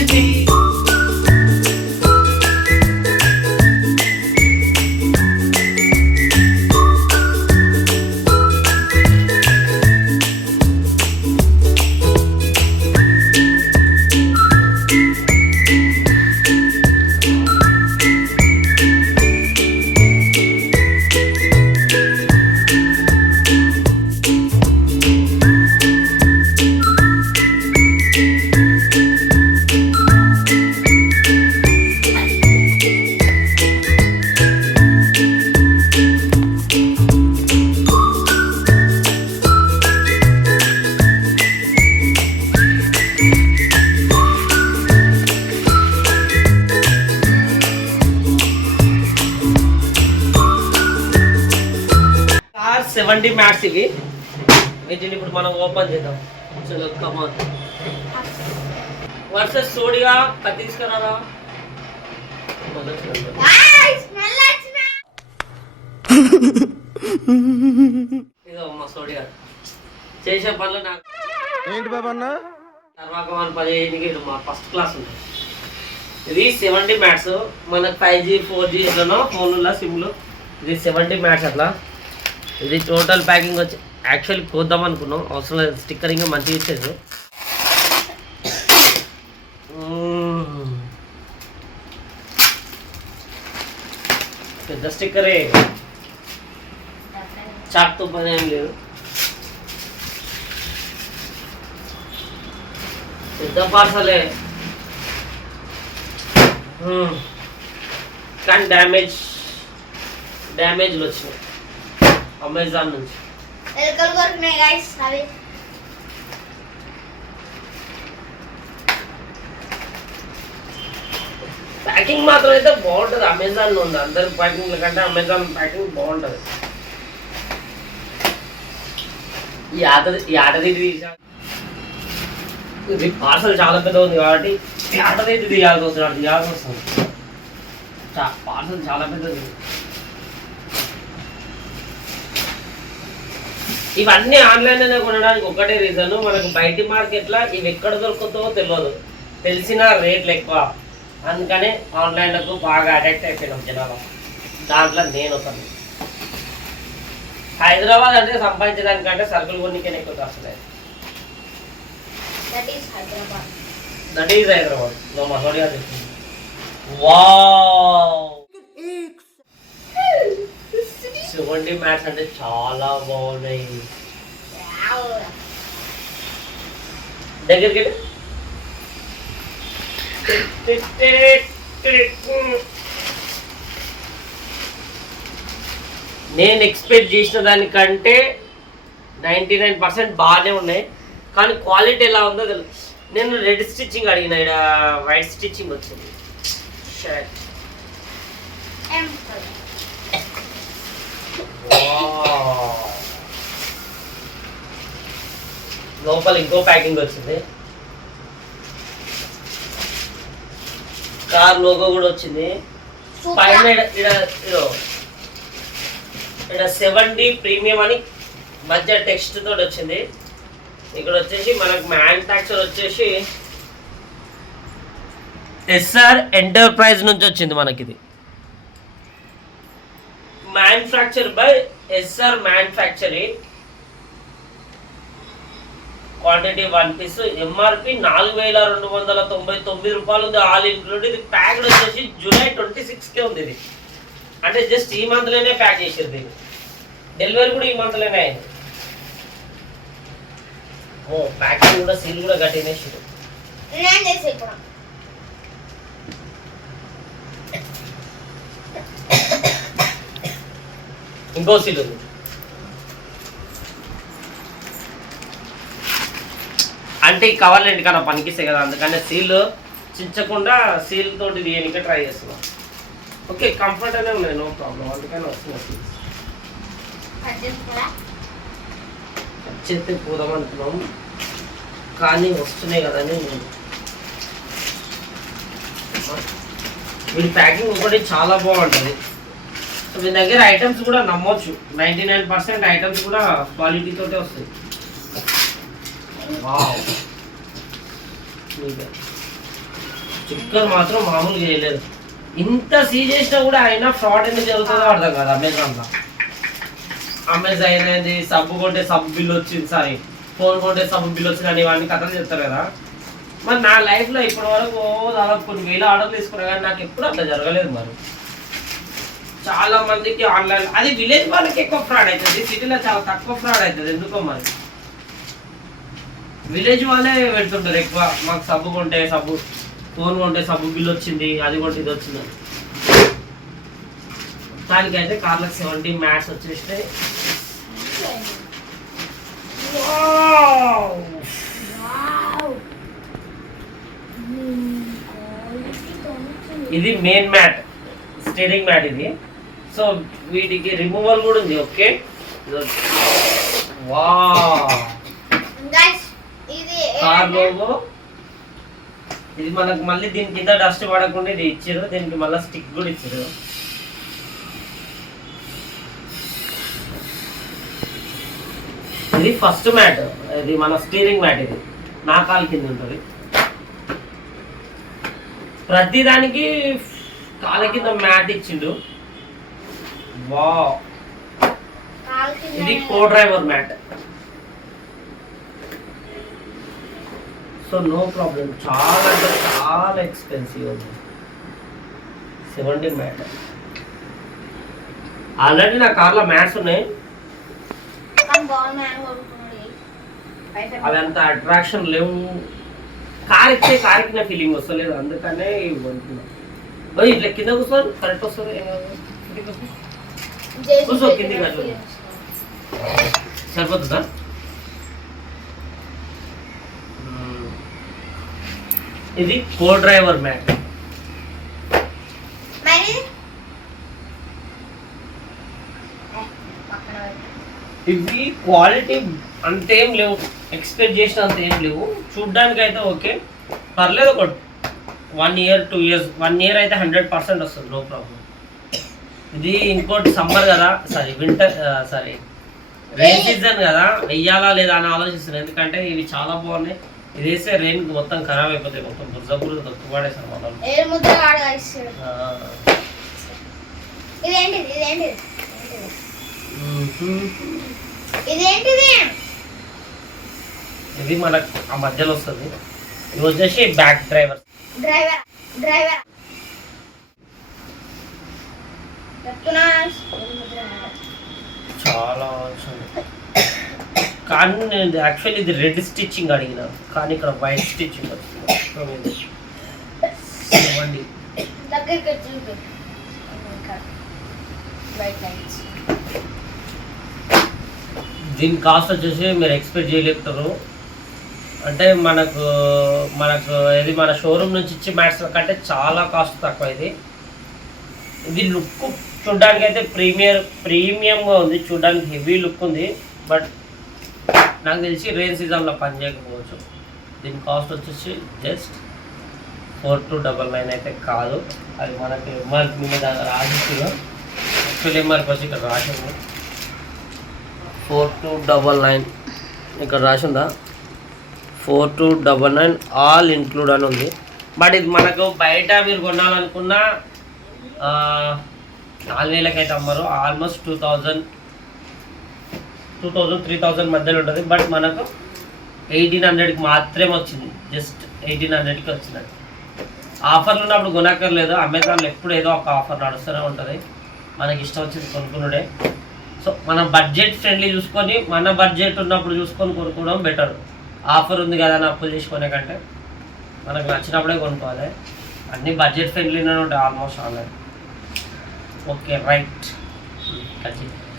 వచ్చింది. Car 70 mats ఇవి. వీటిని ఇప్పుడు మనం ఓపెన్ చేద్దాం. చలో కమాన్. వర్సెస్ సోడియా కత్తి తీసుకురారా. ఇదో మా సోడియా చేసే పనులు నాకు ఏంటి బాబన్న తర్వాత మన 15 మా ఫస్ట్ క్లాస్ ఉంటుంది. ఇది 70 మ్యాట్స్. మనకు 5G 4G ఇట్లనో ఫోన్లో సిమ్లు. ఇది 70 మ్యాట్స్ అట్లా. ఇది టోటల్ ప్యాకింగ్ వచ్చి యాక్చువల్లీ కోద్దాం అనుకున్నాం, అవసరం లేదు, స్టిక్కరింగ్ మంచిగా ఇచ్చేది. పెద్ద స్టిక్కరే, చాక్తో పని ఏం లేదు. పెద్ద పార్సలే కానీ డ్యామేజ్లు వచ్చినాయి అమెజాన్ నుంచి. ప్యాకింగ్ మాత్రం అయితే బాగుంటుంది. అమెజాన్ ఉంది, అందరి ప్యాకింగ్ కంటే అమెజాన్ ప్యాకింగ్ బాగుంటుంది. ఈ ఆటది ఇది పార్సల్ చాలా పెద్ద ఉంది కాబట్టి ఆటది తీయాల్సి వస్తుంది. పార్సల్ చాలా పెద్దది. ఇవన్నీ ఆన్లైన్లోనే కొనడానికి ఒకటే రీజన్, మనకు బయట మార్కెట్లో ఇవి ఎక్కడ దొరుకుతావో తెలియదు, తెలిసిన రేట్లు ఎక్కువ, అందుకనే ఆన్లైన్లకు బాగా అడిక్ట్ అయిపోయినాం జనాలు. దాంట్లో నేను ఒకటి. హైదరాబాద్ అంటే సంపాదించడానికంటే సరుకులు కొన్నికనే ఎక్కువ వస్తున్నాయి. That is Hyderabad. మా సోడియా చెప్తుంది. వావ్ 70 మ్యాట్స్ అంటే చాలా బాగున్నాయి. దగ్గరికి నేను ఎక్స్పెక్ట్ చేసిన దానికంటే 99% బాగానే ఉన్నాయి, కానీ క్వాలిటీ ఎలా ఉందో తెలుసు. నేను రెడ్ స్టిచ్చింగ్ అడిగిన, ఇక్కడ వైట్ స్టిచ్చింగ్ వచ్చింది. లోపల ఇంకో ప్యాకింగ్ వచ్చింది. కార్ లోగో కూడా వచ్చింది. పైన ఇక్కడ 70 ప్రీమియం అని మధ్య టెక్స్ట్ తోటి వచ్చింది. ఇక్కడ వచ్చేసి మనకు మ్యానుఫ్యాక్చర్ వచ్చేసి ఎస్ఆర్ ఎంటర్ప్రైజ్ నుంచి వచ్చింది. మనకి ఇది manufacture by SR manufacturing. Quantity 1 piece. MRP 4299 రూపాయలు ఉంది ఆల్ ఇంక్లూడ్. ఇది ప్యాక్డ్ వచ్చేసి జూలై 26కే ఉంది. ఇది అంటే జస్ట్ ఈ మంత్లోనే ప్యాక్ చేసారు. దీన్ని డెలివరీ కూడా ఈ మంత్లోనే అయింది. ఓ ప్యాకింగ్ కూడా సీల్ కూడా కట్టినేసారు. ఇంకో సీల్ ఉంది. అంటే ఈ కవర్లు ఎందుకన్నా పనికిస్తాయి కదా, అందుకని సీల్ చించకుండా సీల్ తోటి తీయడానికి ట్రై చేస్తున్నాం. ఓకే కంఫర్ట్ అనే ఉన్నాయి, నో ప్రాబ్లం, అందుకని వస్తున్నాయి. చేస్తే పోదాం అనుకున్నాం కానీ వస్తున్నాయి కదని వీడి ప్యాకింగ్ ఒకటి చాలా బాగుంటుంది. సో మీ దగ్గర ఐటమ్స్ కూడా నమ్మొచ్చు, 99% ఐటమ్స్ కూడా క్వాలిటీతోటే వస్తాయి. స్టిక్కర్ మాత్రం మామూలుగా చేయలేదు. ఇంత సీ చేసినా కూడా అయినా ఫ్రాడ్ ఎందుకు జరుగుతుందో అర్థం కాదు. అమెజాన్లో అనేది సబ్బు కొంటే సబ్బు బిల్ వచ్చింది, సారీ ఫోన్ కొంటే సబ్బు బిల్ వచ్చింది అని ఇవన్నీ కథలు చెప్తారు కదా. మరి నా లైఫ్లో ఇప్పటి వరకు దాదాపు కొన్ని వేల ఆర్డర్లు తీసుకున్నా కానీ నాకు ఎప్పుడు అట్లా జరగలేదు. మరి చాలా మందికి ఆన్లైన్, అది విలేజ్ వాళ్ళకి ఎక్కువ ఫ్రాడ్ అవుతుంది, సిటీలో చాలా తక్కువ ఫ్రాడ్ అవుతుంది. ఎందుకో మరి విలేజ్ వాళ్ళే పెడుతుంటారు ఎక్కువ, మాకు సబ్బు కొంటే సబ్బు, ఫోన్ కొంటే సబ్బు బిల్ వచ్చింది, అది కొంటే ఇది వచ్చింది. దానికైతే కార్లకు 70 మ్యాట్స్ వచ్చేసినాయి. ఇది మెయిన్ మ్యాట్, స్టీరింగ్ మ్యాట్ ఇది. సో వీటికి రిమూవల్ కూడా ఉంది. ఓకే, కార్ లోగో ఇది మనకు మళ్ళీ దీని కింద డస్ట్ పడకుండా ఇది ఇచ్చారు. దీనికి మళ్ళీ స్టిక్ కూడా ఇచ్చారు. ఇది ఫస్ట్ మ్యాట్, ఇది మన స్టీరింగ్ మ్యాట్. ఇది నా కాలు కింద ఉంటుంది. ప్రతి దానికి కాళ్ళ కింద మ్యాట్ ఇచ్చిండు. వా, ఇది co driver mat. So no problem, చాలా అంటే చాలా ఎక్స్పెన్సివ్. 70 మ్యాట్. ఆల్రెడీ నా కార్లో మ్యాట్స్ ఉన్నాయి, అవి అంత అట్రాక్షన్ లేవు. కార్ ఇచ్చే కారెక్కిన ఫీలింగ్ వస్తలేదు, అందుకనే ఇవ్వంటున్నా. ఇట్లా కింద కూర్చోరు, కరెక్ట్ వస్తుంది. కూర్చో కింది కాదు, సరిపోతుందా? ఇది కో డ్రైవర్ మ్యాట్. ఇవి క్వాలిటీ అంతేం లేవు, ఎక్స్పెక్ట్ చేసిన అంత ఏం లేవు. చూడ్డానికి అయితే ఓకే, పర్లేదు. ఒక 1 year 2 years, 1 year అయితే 100% వస్తుంది, నో ప్రాబ్లం. ఇది ఇంకోటి సమ్మర్ కదా, sorry winter, sorry rain season కదా, వెయ్యాలా లేదా అని ఆలోచిస్తున్నాను. ఎందుకంటే ఇవి చాలా బాగున్నాయి. ఇది వేస్తే రెయిన్ మొత్తం ఖరాబ్ అయిపోతాయి, మొత్తం బుర్జబుర్లు తొక్కుపడేసారు మనం. ఇది మనకు ఆ మధ్యలో వస్తుంది. ఇది వచ్చేసి బ్యాక్ డ్రైవర్. చాలా కానీ నేను యాక్చువల్లీ ఇది రెడ్ స్టిచ్చింగ్ అడిగిన, కానీ ఇక్కడ వైట్ స్టిచ్చింగ్ వచ్చింది. దీని కాస్ట్ వచ్చేసి మీరు ఎక్స్పెక్ట్ చేయలేపుతారు. అంటే మనకు ఇది మన షోరూమ్ నుంచి ఇచ్చే మ్యాట్స్ కంటే చాలా కాస్ట్ తక్కువ. ఇది లుక్ చూడ్డానికి అయితే ప్రీమియంగా ఉంది, చూడ్డానికి హెవీ లుక్ ఉంది. బట్ నాకు తెలిసి రెయిన్ సీజన్లో పని చేయకపోవచ్చు. దీని కాస్ట్ వచ్చేసి జస్ట్ 4299 అయితే కాదు, అది మనకి ఎంఆర్పి మీద రాసిస్తుంది. యాక్చువల్ ఎంఆర్పి వచ్చి ఇక్కడ రాసింది 4299, ఇక్కడ రాసిందా 4299 ఆల్ ఇంక్లూడ్ అని ఉంది. బట్ ఇది మనకు బయట మీరు కొనాలనుకున్న 4000 అయితే అమ్మరు. ఆల్మోస్ట్ 2000 3000 మధ్యలో ఉంటుంది. బట్ మనకు 1800కి మాత్రమే వచ్చింది, జస్ట్ 1800కి వచ్చింది. ఆఫర్లు ఉన్నప్పుడు కొనక్కర్లేదు, అమెజాన్లో ఎప్పుడు ఏదో ఒక ఆఫర్ నడుస్తూనే ఉంటుంది, మనకి ఇష్టం వచ్చింది కొనుక్కునుడే. సో మనం బడ్జెట్ ఫ్రెండ్లీ చూసుకొని, మన బడ్జెట్ ఉన్నప్పుడు చూసుకొని కొనుక్కోవడం బెటర్. ఆఫర్ ఉంది కదా అని అప్పులు చేసుకునే కంటే మనకు నచ్చినప్పుడే కొనుక్కోవాలి. అన్నీ బడ్జెట్ ఫ్రెండ్లీనే ఉంటాయి ఆల్మోస్ట్ ఆన్లైన్. ఓకే రైట్, ఖచ్చితంగా.